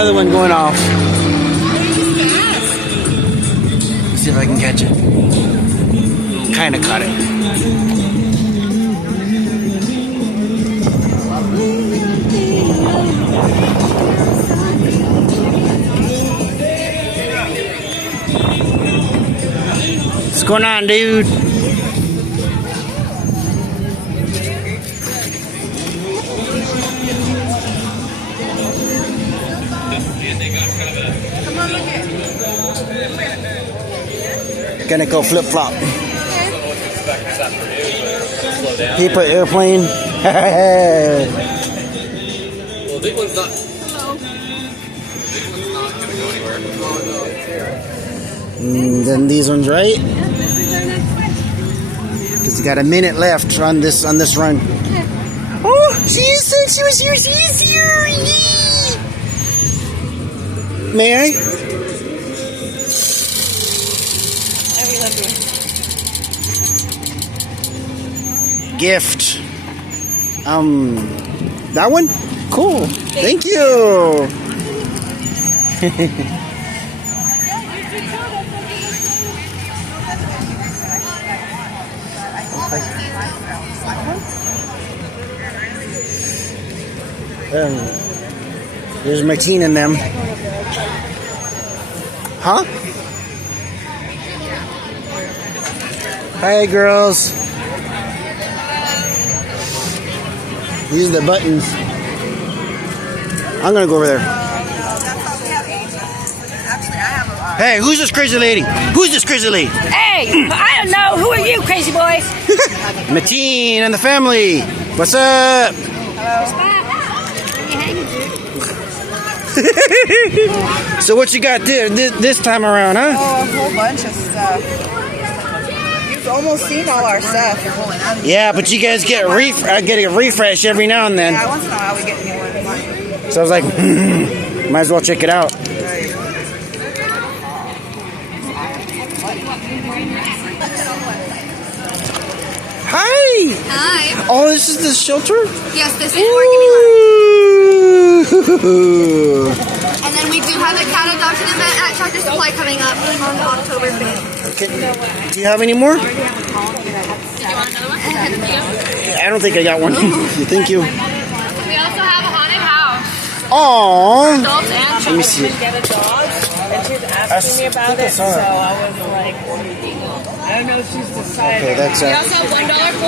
another one going off. Let's see if I can catch it. Kind of caught it. What's going on, dude? Gonna go flip flop. People airplane. Well, the big one's not. Hello. The big one's not gonna go anywhere. Then these ones, right? Because you got a minute left on this run. Oh, she said she was here. She is here. Yee. May I? Gift. That one? Cool. Thank you. There's Martine in them. Huh? Hi, girls. These are the buttons. I'm gonna go over there. Hey, who's this crazy lady? Who's this crazy lady? Hey, I don't know. Who are you, crazy boys? Martine and the family. What's up? So what you got there this time around, huh? Oh, a whole bunch of stuff. You've almost seen all our stuff. Yeah, but you guys get a refresh every now and then. Yeah, once in a while we get new ones. So I was like, might as well check it out. Hi! Hi. Oh, this is the shelter? Yes, this is Working Ooh. And then we do have a cat adoption event at Tractor Supply coming up on October 5th. Okay. Do you have any more? Do you want another one? I don't think I got one. Thank you. We also have a haunted house. Aww. Adults and Let me see. Get a dog, and she was asking me about it, so I was like, I don't know if she's decided. Okay, that's We also have $1